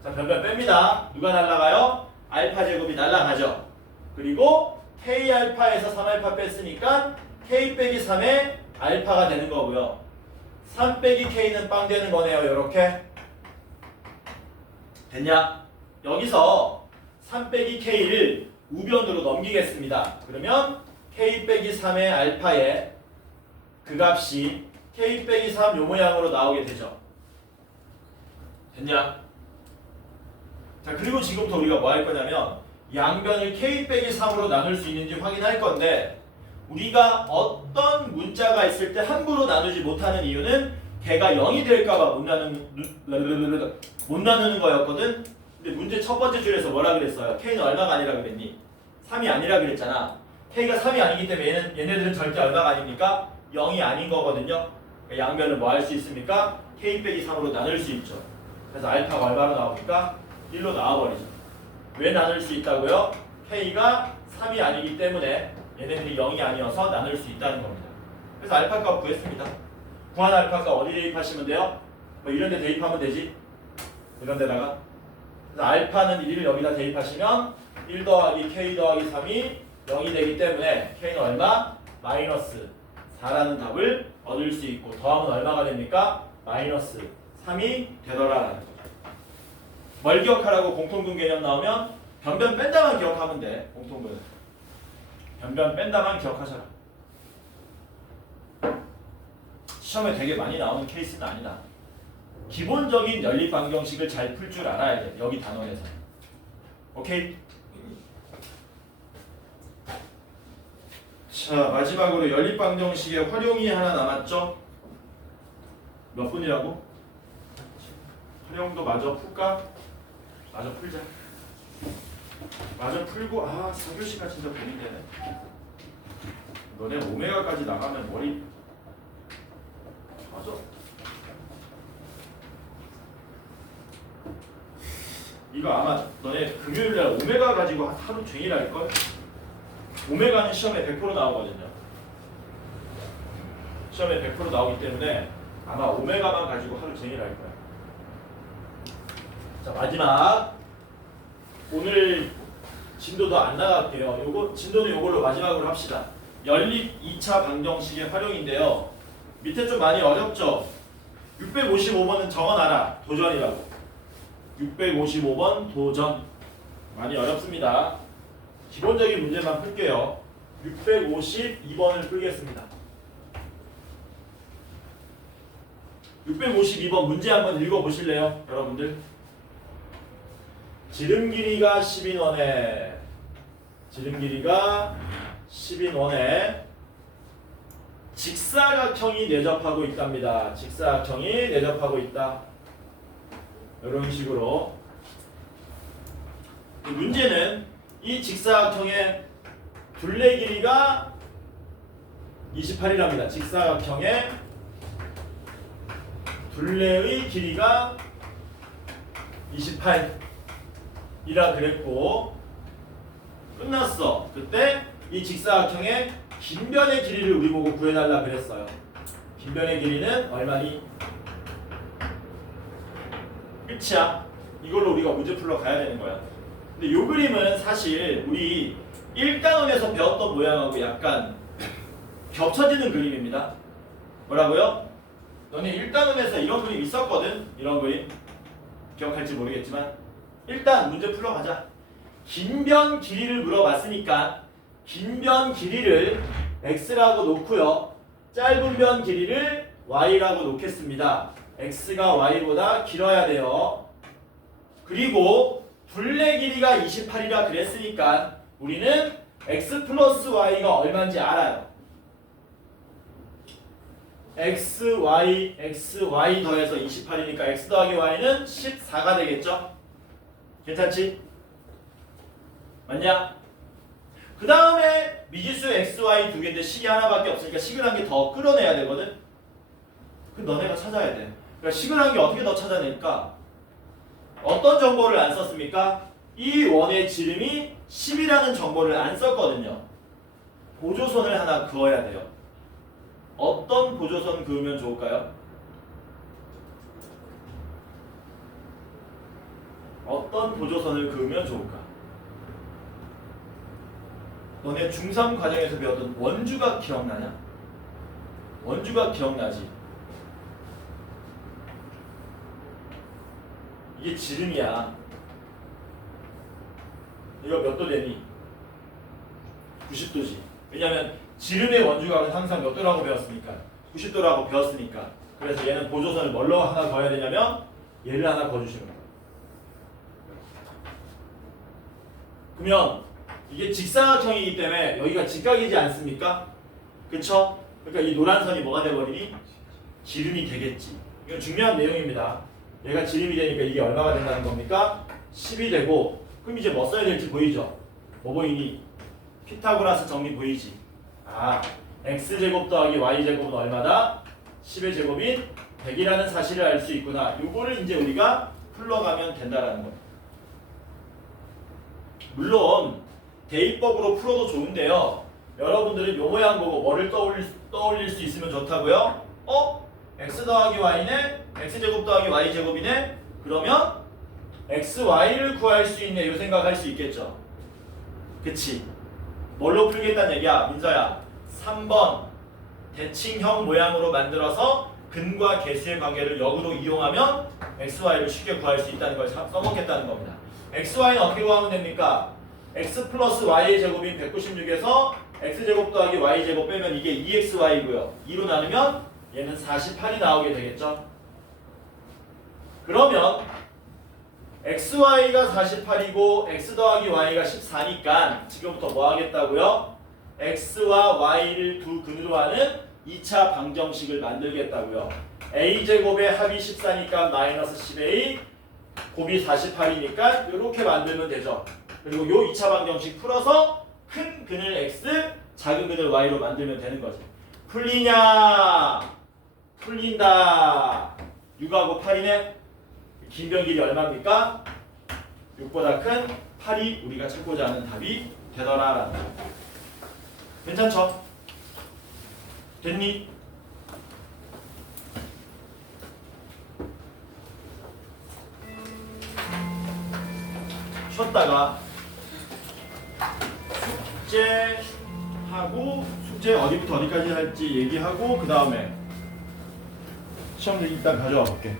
자, 변변 뺍니다. 누가 날아가요? 알파 제곱이 날아가죠. 그리고 k알파에서 3알파 뺐으니까 k 빼기 3의 알파가 되는 거고요. 3 빼기 k는 빵 되는 거네요. 이렇게 됐냐? 여기서 3 빼기 k를 우변으로 넘기겠습니다. 그러면 k 빼기 3의 알파에 그 값이 k 빼기 3 요 모양으로 나오게 되죠. 됐냐? 자, 그리고 지금부터 우리가 뭐 할 거냐면 양변을 k 빼기 3으로 나눌 수 있는지 확인할 건데 우리가 어떤 문자가 있을 때 함부로 나누지 못하는 이유는 걔가 0이 될까봐 못 나누는 거였거든. 근데 문제 첫 번째 줄에서 뭐라 그랬어요? k는 얼마가 아니라 그랬니? 3이 아니라 그랬잖아. k가 3이 아니기 때문에 얘네들은 절대 얼마가 아닙니까? 0이 아닌 거거든요. 그러니까 양변을 뭐 할 수 있습니까? k 빼기 3으로 나눌 수 있죠. 그래서 알파가 얼마로 나옵니까? 1로 나와버리죠. 왜 나눌 수 있다고요? k가 3이 아니기 때문에 얘네들이 0이 아니어서 나눌 수 있다는 겁니다. 그래서 알파 값 구했습니다. 구한 알파 값 어디 대입하시면 돼요? 뭐 이런 데 대입하면 되지. 이런 데다가. 그래서 알파는 1을 여기다 대입하시면 1 더하기 k 더하기 3이 0이 되기 때문에 k는 얼마? 마이너스 4라는 답을 얻을 수 있고 더하면 얼마가 됩니까? 마이너스 3이 되더라라는 거죠. 뭘 기억하라고 공통근 개념 나오면 변변 뺀다만 기억하면 돼. 공통근 변변 뺀다만 기억하셔라. 시험에 되게 많이 나오는 케이스는 아니다. 기본적인 연립 방정식을 잘 풀 줄 알아야 돼. 여기 단원에서. 오케이? 자, 마지막으로 연립 방정식의 활용이 하나 남았죠? 몇 분이라고? 활용도 마저 풀까? 마저 풀자. 마저 풀고 4교시가 진짜 고민되네. 너네 오메가까지 나가면 머리 맞아. 이거 아마 너네 금요일날 오메가 가지고 하루 종일 할걸? 오메가는 시험에 100% 나오거든요. 시험에 100% 나오기 때문에 아마 오메가만 가지고 하루 종일 할 거야. 자, 마지막. 오늘 진도도 안 나갈게요. 요거 진도는 요걸로 마지막으로 합시다. 연립 2차 방정식의 활용인데요. 밑에 좀 많이 어렵죠? 655번은 적어놔라. 도전이라고. 655번 도전. 많이 어렵습니다. 기본적인 문제만 풀게요. 652번을 풀겠습니다. 652번 문제 한번 읽어보실래요? 여러분들. 지름 길이가 10인원에 지름 길이가 10인원에 직사각형이 내접하고 있답니다. 직사각형이 내접하고 있다. 이런 식으로. 문제는 이 직사각형의 둘레 길이가 28이랍니다. 직사각형의 둘레의 길이가 28이라 그랬고 끝났어. 그때 이 직사각형의 긴 변의 길이를 우리 보고 구해달라 그랬어요. 긴 변의 길이는 얼마니? 끝이야. 이걸로 우리가 문제 풀러 가야 되는 거야. 근데 이 그림은 사실 우리 1단원에서 배웠던 모양하고 약간 겹쳐지는 그림입니다. 뭐라고요? 너네 1단원에서 이런 그림 있었거든? 이런 그림. 기억할지 모르겠지만 일단 문제 풀러 가자. 긴 변 길이를 물어봤으니까 긴 변 길이를 x라고 놓고요. 짧은 변 길이를 y라고 놓겠습니다. x가 y보다 길어야 돼요. 그리고 둘레 길이가 28이라 그랬으니까 우리는 x 플러스 y가 얼마인지 알아요. xy 더해서 28이니까 x 더하기 y는 14가 되겠죠? 괜찮지? 맞냐? 그 다음에 미지수 xy 두 개인데 식이 하나밖에 없으니까 식을 한 개 더 끌어내야 되거든? 그 너네가 찾아야 돼. 그러니까 식을 한 개 어떻게 더 찾아낼까? 어떤 정보를 안 썼습니까? 이 원의 지름이 10이라는 정보를 안 썼거든요. 보조선을 하나 그어야 돼요. 어떤 보조선 그으면 좋을까요? 어떤 보조선을 그으면 좋을까? 너네 중3 과정에서 배웠던 원주각 기억나냐? 원주각 기억나지? 이게 지름이야. 이거 몇 도 되니? 90도지. 왜냐면 지름의 원주각은 항상 몇 도라고 배웠으니까 90도라고 배웠으니까. 그래서 얘는 보조선을 뭘로 하나 그어야 되냐면 얘를 하나 그어주시는 거예요. 그러면 이게 직사각형이기 때문에 여기가 직각이지 않습니까? 그쵸? 그러니까 이 노란 선이 뭐가 돼버리니? 지름이 되겠지. 이건 중요한 내용입니다. 얘가 지름이 되니까 이게 얼마가 된다는 겁니까? 10이 되고. 그럼 이제 뭐 써야 될지 보이죠? 뭐 보이니? 피타고라스 정리 보이지? x제곱 더하기 y제곱은 얼마다? 10의 제곱인 100이라는 사실을 알 수 있구나. 요거를 이제 우리가 풀러가면 된다라는 거예요. 물론 대입법으로 풀어도 좋은데요. 여러분들은 요 모양 보고 뭐를 떠올릴 수 있으면 좋다고요? x 더하기 y네? x제곱 더하기 y제곱이네? 그러면 xy를 구할 수 있네. 요 생각할 수 있겠죠. 그치? 뭘로 풀겠다는 얘기야? 민서야 3번 대칭형 모양으로 만들어서 근과 개수의 관계를 역으로 이용하면 xy를 쉽게 구할 수 있다는 걸 써먹겠다는 겁니다. xy는 어떻게 구하면 됩니까? x 플러스 y의 제곱인 196에서 x제곱 더하기 y제곱 빼면 이게 2xy고요. 2로 나누면 얘는 48이 나오게 되겠죠. 그러면 xy가 48이고 x 더하기 y가 14니까 지금부터 뭐 하겠다고요? x와 y를 두 근으로 하는 2차 방정식을 만들겠다고요. a제곱의 합이 14니까 마이너스 10a 곱이 48이니까 이렇게 만들면 되죠. 그리고 요 2차 방정식 풀어서 큰 근을 x, 작은 근을 y로 만들면 되는 거지. 풀리냐? 풀린다. 6하고 8이네. 긴 길이 얼마입니까? 6보다 큰 8이 우리가 찾고자 하는 답이 되더라라는 거. 괜찮죠? 됐니? 쉬었다가 숙제하고 숙제 어디부터 어디까지 할지 얘기하고 그 다음에 시험지 일단 가져와 볼게.